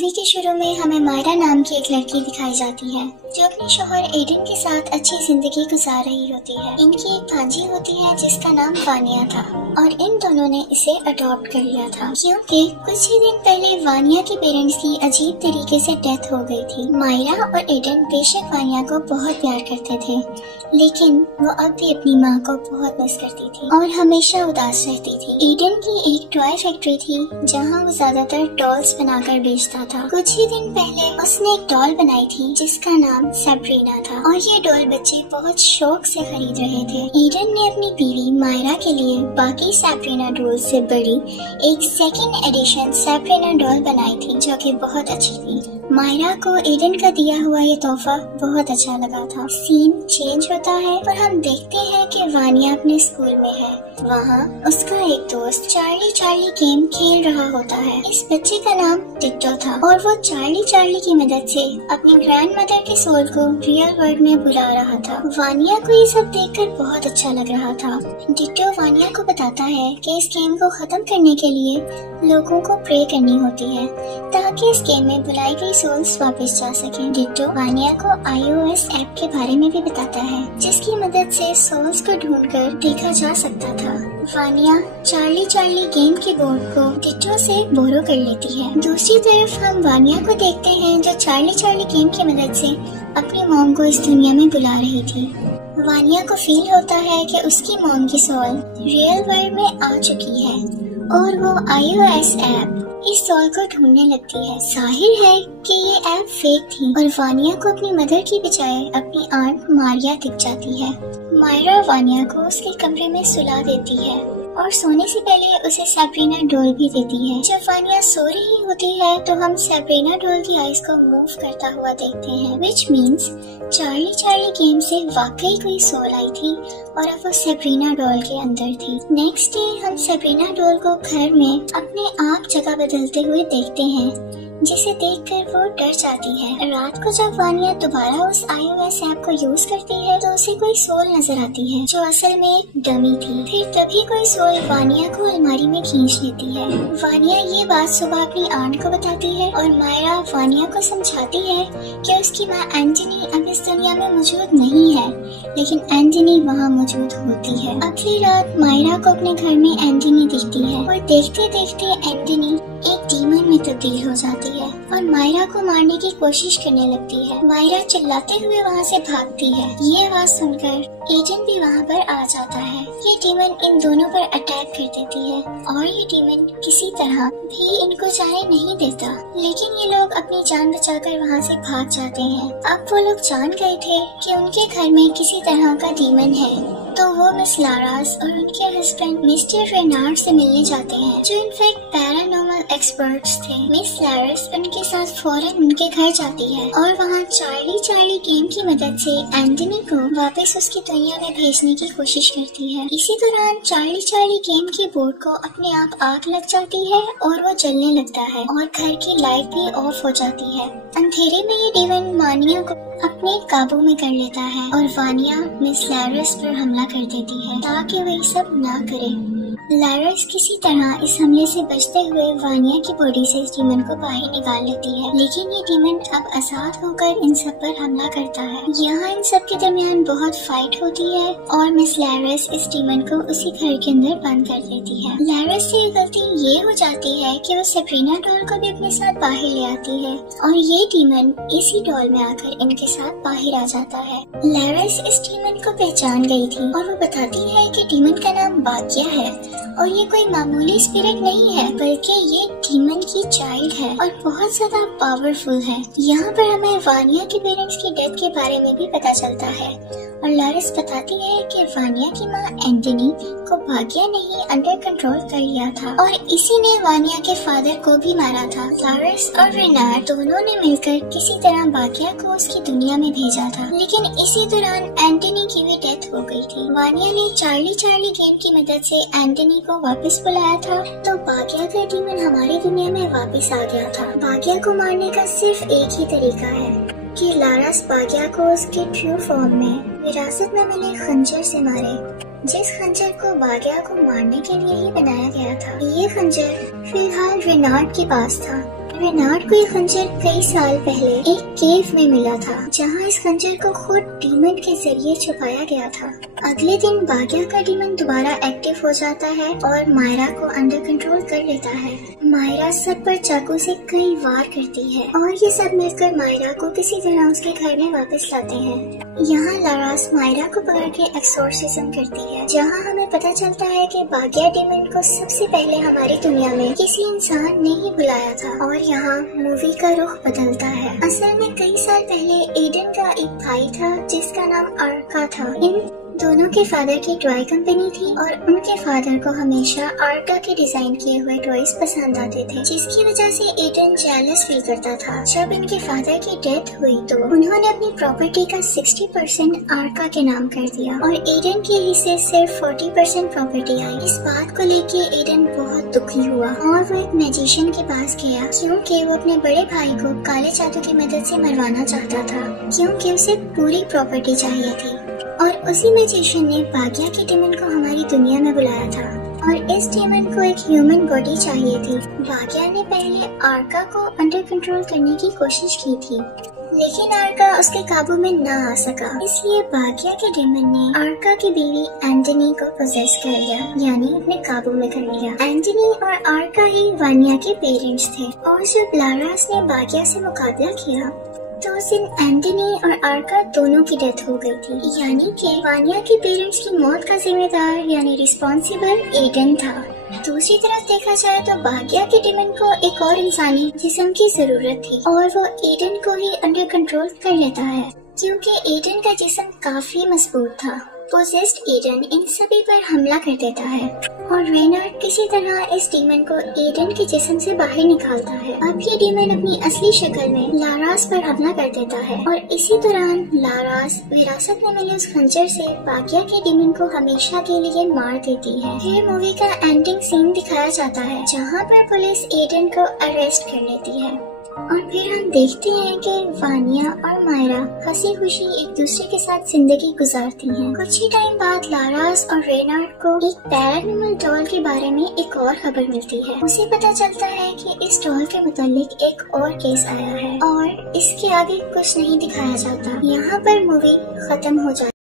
Movie के शुरू में हमें मायरा नाम की एक लड़की दिखाई जाती है जो अपने शौहर एडन के साथ अच्छी जिंदगी गुजार रही होती है। इनकी एक भांजी होती है जिसका नाम वानिया था और इन दोनों ने इसे अडॉप्ट कर लिया था क्योंकि कुछ ही दिन पहले वानिया के पेरेंट्स की अजीब तरीके से डेथ हो गई थी। मायरा और एडन बेशक वानिया को बहुत प्यार करते थे लेकिन वो अब भी अपनी माँ को बहुत मिस करती थी और हमेशा उदास रहती थी। एडन की एक टॉय फैक्ट्री थी जहाँ वो ज्यादातर डॉल्स बनाकर बेचता था। कुछ ही दिन पहले उसने एक डॉल बनाई थी जिसका नाम सैब्रीना था और ये डॉल बच्चे बहुत शौक से खरीद रहे थे। एडन ने अपनी बीवी मायरा के लिए बाकी सैब्रीना डॉल से बड़ी एक सेकंड एडिशन सैब्रीना डॉल बनाई थी जो कि बहुत अच्छी थी। मायरा को एडन का दिया हुआ ये तोहफा बहुत अच्छा लगा था। सीन चेंज होता है और हम देखते हैं कि वानिया अपने स्कूल में है। वहाँ उसका एक दोस्त चार्ली गेम खेल रहा होता है। इस बच्चे का नाम टिट्टो था और वो चार्ली की मदद से अपनी ग्रैंड मदर के सोल को रियल वर्ल्ड में बुला रहा था। वानिया को ये सब देखकर बहुत अच्छा लग रहा था। टिट्टो वानिया को बताता है कि इस गेम को खत्म करने के लिए लोगों को प्रे करनी होती है ताकि इस गेम में बुलाई गई सोल्स वापस जा सके। टिट्टो वानिया को iOS ऐप के बारे में भी बताता है जिसकी मदद से सोल्स को ढूंढकर देखा जा सकता था। वानिया चार्ली गेम के बोर्ड को टिट्टो से बोरो कर लेती है। दूसरी तरफ हम वानिया को देखते हैं जो चार्ली गेम की मदद से अपनी मॉम को इस दुनिया में बुला रही थी। वानिया को फील होता है कि उसकी मॉम की सोल रियल वर्ल्ड में आ चुकी है और वो iOS ऐप इस सोल को ढूंढने लगती है। जाहिर है कि ये ऐप फेक थी और वानिया को अपनी मदर की बजाय अपनी आंट मारिया दिख जाती है। मायरा वानिया को उसके कमरे में सुला देती है और सोने से पहले उसे सैब्रीना डॉल भी देती है। जब वानिया सो रही होती है तो हम सैब्रीना डॉल की आइज को मूव करता हुआ देखते हैं विच मीन्स चार्ली गेम से वाकई कोई सोल आई थी और अब वो सैब्रीना डॉल के अंदर थी। नेक्स्ट डे हम सैब्रीना डॉल को घर में अपने आप जगह बदलते हुए देखते हैं जिसे देखकर वो डर जाती है। रात को जब वानिया दोबारा उस iOS ऐप को यूज करती है तो उसे कोई सोल नजर आती है जो असल में एक डमी थी। फिर तभी कोई सोल वानिया को अलमारी में खींच लेती है। वानिया ये बात सुबह अपनी आंट को बताती है और मायरा वानिया को समझाती है कि उसकी माँ एंटनी अब इस दुनिया में मौजूद नहीं है लेकिन एंटनी वहाँ मौजूद होती है। अगली रात मायरा को अपने घर में एंटनी दिखती है और देखते देखते एंटनी एक डीमन में तब्दील हो जाती है और मायरा को मारने की कोशिश करने लगती है। मायरा चिल्लाते हुए वहाँ से भागती है। ये आवाज सुनकर एडन भी वहाँ पर आ जाता है। ये डीमन इन दोनों पर अटैक कर देती है और ये डीमन किसी तरह भी इनको जाने नहीं देता लेकिन ये लोग अपनी जान बचाकर वहाँ से भाग जाते हैं। अब वो लोग जान गए थे कि उनके घर में किसी तरह का डीमन है तो वो मिस लारास और उनके हस्बैंड मिस्टर रेनार्ड से मिलने जाते हैं जो इनफैक्ट पैरानॉर्मल एक्सपर्ट्स थे। मिस लारास उनके साथ फौरन उनके घर जाती है और वहाँ चार्ली गेम की मदद से एंटनी को वापस उसकी दुनिया में भेजने की कोशिश करती है। इसी दौरान चार्ली गेम के बोर्ड को अपने आप आग लग जाती है और वो जलने लगता है और घर की लाइट भी ऑफ हो जाती है। अंधेरे में ये डीमन वानिया को अपने काबू में कर लेता है और वानिया मिस लारास पर हमला कर देती है ताकि वह सब ना करे। लारास किसी तरह इस हमले से बचते हुए वानिया की बॉडी से इस डीमन को बाहर निकाल लेती है लेकिन ये डीमन अब आजाद होकर इन सब पर हमला करता है। यहाँ इन सब के दरमियान बहुत फाइट होती है और मिस लारास इस डीमन को उसी घर के अंदर बंद कर देती है। लारास से गलती ये हो जाती है कि वो सैब्रीना डॉल को भी अपने साथ बाहर ले आती है और ये डीमन इसी डॉल में आकर इनके साथ बाहर आ जाता है। लारास इस डीमन को पहचान गई थी और वो बताती है कि डीमन का नाम बाकिया है और ये कोई मामूली स्पिरिट नहीं है बल्कि ये डीमन की चाइल्ड है और बहुत ज्यादा पावरफुल है। यहाँ पर हमें वानिया के पेरेंट्स की डेथ के बारे में भी पता चलता है और लारास बताती है कि वानिया की माँ एंटनी को बाकिया ने ही अंडर कंट्रोल कर लिया था और इसी ने वानिया के फादर को भी मारा था। लारास और रेनार्ड दोनों ने मिलकर किसी तरह बाकिया को उसकी दुनिया में भेजा था लेकिन इसी दौरान एंटनी की भी डेथ हो गई थी। वानिया ने चार्ली गेम की मदद से एंटनी को वापस बुलाया था तो बाकिया का डीमन हमारी दुनिया में वापस आ गया था। बाकिया को मारने का सिर्फ एक ही तरीका है कि लारास बाकिया को उसके ट्रू फॉर्म में विरासत में मिले खंजर से मारे जिस खंजर को बाकिया को मारने के लिए ही बनाया गया था। ये खंजर फिलहाल रेनार्ड के पास था। रेनार्ड को ये खंजर कई साल पहले एक केव में मिला था, जहाँ इस खंजर को खुद डीमन के जरिए छुपाया गया था। अगले दिन बाग्या का डीमन दोबारा एक्टिव हो जाता है और मायरा को अंडर कंट्रोल कर लेता है। मायरा सब पर चाकू से कई वार करती है और ये सब मिलकर मायरा को किसी तरह उसके घर में वापस लाते हैं। यहाँ लारास मायरा को पकड़ के एक्सोर्सिज्म करती है, जहाँ हमें पता चलता है कि बाग्या डीमन को सबसे पहले हमारी दुनिया में किसी इंसान ने ही बुलाया था। और यहाँ मूवी का रुख बदलता है। असल में कई साल पहले एडन का एक भाई था जिसका नाम आर्का था। इन दोनों के फादर की टॉय कंपनी थी और उनके फादर को हमेशा आर्का के डिजाइन किए हुए टॉयज पसंद आते थे, जिसकी वजह से एडन जेलस फील करता था। जब इनके फादर की डेथ हुई तो उन्होंने अपनी प्रॉपर्टी का 60% आर्का के नाम कर दिया और एडन के हिस्से सिर्फ 40% प्रॉपर्टी आई। इस बात को लेके एडन बहुत दुखी हुआ और वो एक मैजिशियन के पास गया, क्योंकि वो अपने बड़े भाई को काले जादू की मदद से मरवाना चाहता था, क्योंकि उसे पूरी प्रॉपर्टी चाहिए थी। और उसी मैजिशियन ने बाग्या के डीमन को हमारी दुनिया में बुलाया था और इस डीमन को एक ह्यूमन बॉडी चाहिए थी। बाग्या ने पहले आर्का को अंडर कंट्रोल करने की कोशिश की थी, लेकिन आर्का उसके काबू में न आ सका। इसलिए बाग्या के डीमन ने आर्का की बीवी एंटनी को पोजेस कर लिया, यानी अपने काबू में कर लिया। एंटनी और आर्का ही वानिया के पेरेंट्स थे और जब लारास ने बाग्या से मुकाबला किया तो उस दिन एंटनी और आर्का दोनों की डेथ हो गई थी, यानी कि वानिया के पेरेंट्स की मौत का जिम्मेदार यानी रिस्पॉन्सिबल एडन था। दूसरी तरफ देखा जाए तो बाग्या के डीमन को एक और इंसानी जिस्म की जरूरत थी और वो एडन को ही अंडर कंट्रोल कर लेता है, क्योंकि एडन का जिस्म काफी मजबूत था। पोजेस्ड एडन इन सभी पर हमला कर देता है और रेनार्ड किसी तरह इस डीमन को एडन के जिस्म से बाहर निकालता है। अब ये डीमन अपनी असली शक्ल में लारास पर हमला कर देता है और इसी दौरान लारास विरासत में मिले उस खंजर से बाग्या के डीमन को हमेशा के लिए मार देती है। फिर मूवी का एंडिंग सीन दिखाया जाता है, जहाँ पर पुलिस एडन को अरेस्ट कर लेती है और फिर हम देखते हैं कि वानिया और मायरा हंसी खुशी एक दूसरे के साथ जिंदगी गुजारती हैं। कुछ ही टाइम बाद लारास और रेनार्ड को एक पैरानॉर्मल डॉल के बारे में एक और खबर मिलती है। उसे पता चलता है कि इस डॉल के मुतालिक एक और केस आया है और इसके आगे कुछ नहीं दिखाया जाता। यहाँ पर मूवी खत्म हो जाती है।